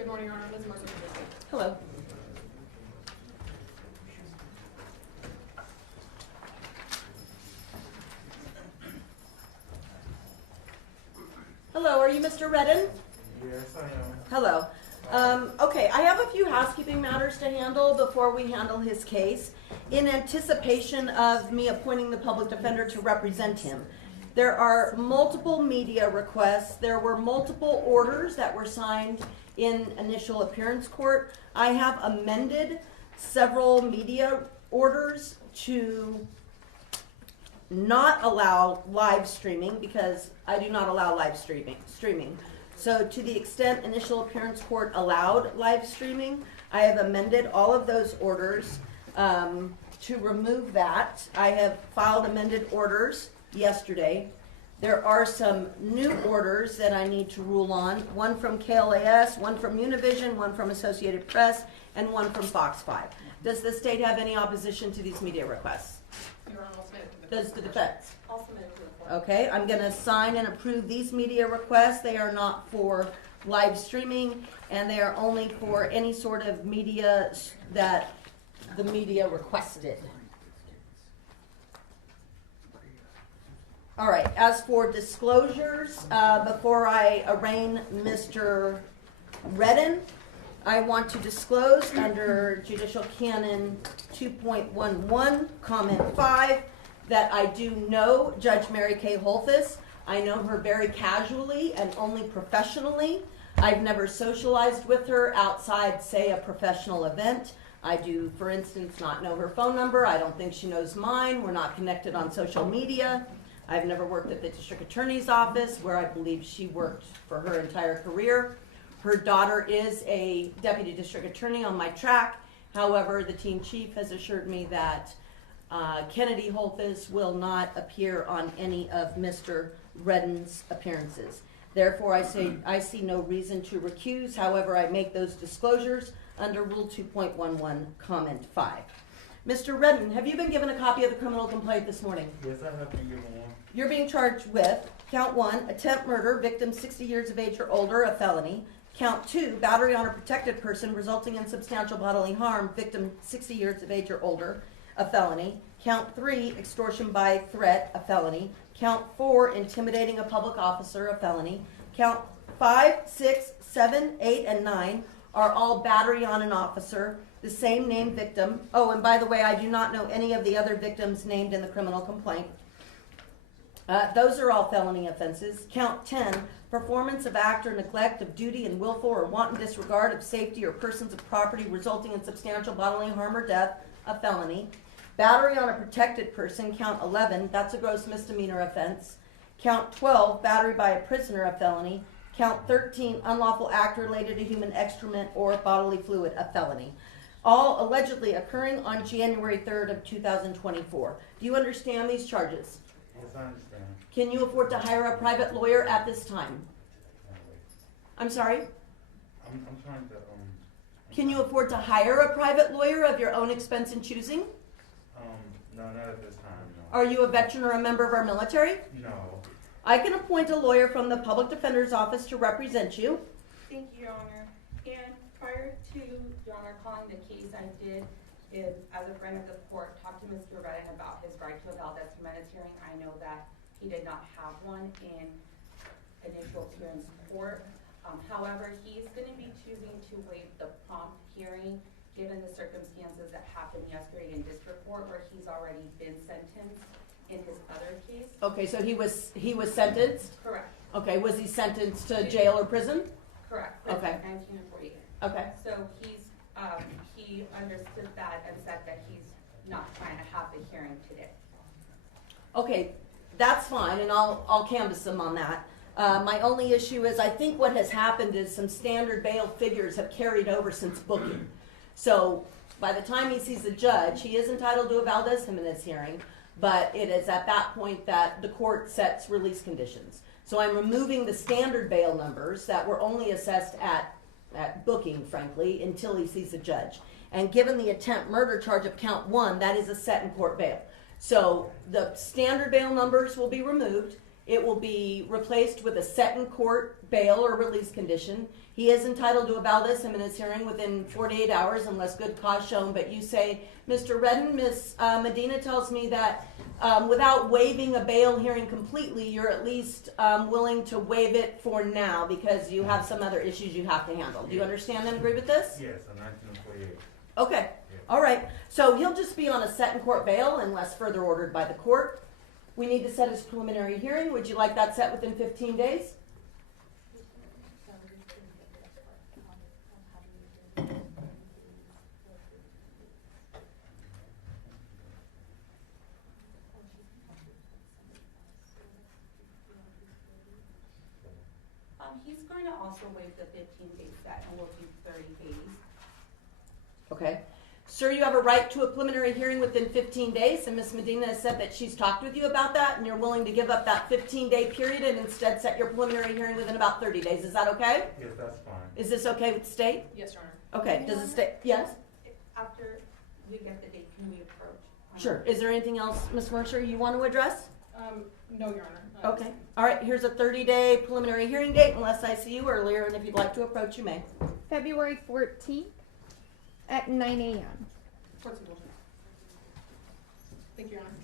Good morning, Your Honor. Ms. Mercer. Hello. Hello, are you Mr. Redden? Yes, I am. Hello. Okay, I have a few housekeeping matters to handle before we handle his case in anticipation of me appointing the public defender to represent him. There are multiple media requests. There were multiple orders that were signed in initial appearance court. I have amended several media orders to not allow live streaming because I do not allow live streaming. So to the extent initial appearance court allowed live streaming, I have amended all of those orders to remove that. I have filed amended orders yesterday. There are some new orders that I need to rule on, one from KLAS, one from Univision, one from Associated Press, and one from Fox 5. Does the state have any opposition to these media requests? Your Honor, I'll submit it to the Does the defense? I'll submit it to the court. Okay, I'm going to sign and approve these media requests. They are not for live streaming, and they are only for any sort of media that the media requested. All right, as for disclosures, before I arraign Mr. Redden, I want to disclose under Judicial Canon 2.11, Comment 5, that I do know Judge Mary Kay Holthus. I know her very casually and only professionally. I've never socialized with her outside, say, a professional event. I do, for instance, not know her phone number. I don't think she knows mine. We're not connected on social media. I've never worked at the district attorney's office, where I believe she worked for her entire career. Her daughter is a deputy district attorney on my track. However, the team chief has assured me that Kennedy Holthus will not appear on any of Mr. Redden's appearances. Therefore, I see no reason to recuse. However, I make those disclosures under Rule 2.11, Comment 5. Mr. Redden, have you been given a copy of the criminal complaint this morning? Yes, I have been given one. You're being charged with count 1, attempt murder, victim 60 years of age or older, a felony. Count 2, battery on a protected person resulting in substantial bodily harm, victim 60 years of age or older, a felony. Count 3, extortion by threat, a felony. Count 4, intimidating a public officer, a felony. Count 5, 6, 7, 8, and 9 are all battery on an officer, the same named victim. Oh, and by the way, I do not know any of the other victims named in the criminal complaint. Those are all felony offenses. Count 10, performance of act or neglect of duty and willful or wanton disregard of safety or persons of property resulting in substantial bodily harm or death, a felony. Battery on a protected person, count 11, that's a gross misdemeanor offense. Count 12, battery by a prisoner, a felony. Count 13, unlawful act related to human excrement or bodily fluid, a felony. All allegedly occurring on January 3rd of 2024. Do you understand these charges? Yes, I understand. Can you afford to hire a private lawyer at this time? I'm sorry? I'm trying to, Can you afford to hire a private lawyer of your own expense and choosing? no, not at this time, no. Are you a veteran or a member of our military? No. I can appoint a lawyer from the Public Defender's Office to represent you. Thank you, Your Honor. And prior to Your Honor calling the case, I did, as a friend of the court, talk to Mr. Redden about his right to a Valdez Jimenez hearing. I know that he did not have one in initial appearance court. However, he's going to be choosing to waive the prompt hearing given the circumstances that happened yesterday in district court where he's already been sentenced in his other case. Okay, so he was sentenced? Correct. Okay, was he sentenced to jail or prison? Correct. Okay. 1948. Okay. So he understood that and said that he's not trying to have the hearing today. Okay, that's fine, and I'll canvass him on that. My only issue is I think what has happened is some standard bail figures have carried over since booking. So by the time he sees the judge, he is entitled to a Valdez Jimenez hearing, but it is at that point that the court sets release conditions. So I'm removing the standard bail numbers that were only assessed at booking, frankly, until he sees the judge. And given the attempt murder charge of count 1, that is a set in court bail. So the standard bail numbers will be removed. It will be replaced with a set in court bail or release condition. He is entitled to a Valdez Jimenez hearing within 48 hours unless good cause shown. But you say, Mr. Redden, Ms. Medina tells me that without waiving a bail hearing completely, you're at least willing to waive it for now because you have some other issues you have to handle. Do you understand and agree with this? Yes, in 1948. Okay. All right. So he'll just be on a set in court bail unless further ordered by the court. We need to set his preliminary hearing. Would you like that set within 15 days? He's going to also waive the 15-day set and we'll do 30 days. Okay. Sir, you have a right to a preliminary hearing within 15 days, and Ms. Medina has said that she's talked with you about that, and you're willing to give up that 15-day period and instead set your preliminary hearing within about 30 days. Is that okay? Yes, that's fine. Is this okay with the state? Yes, Your Honor. Okay. Does the state? Yes? After we get the date, can we approach? Sure. Is there anything else, Ms. Mercer, you want to address? No, Your Honor. Okay. All right. Here's a 30-day preliminary hearing date, unless I see you earlier, and if you'd like to approach, you may. February 14th at 9 a.m. Court's in order. Thank you, Your Honor.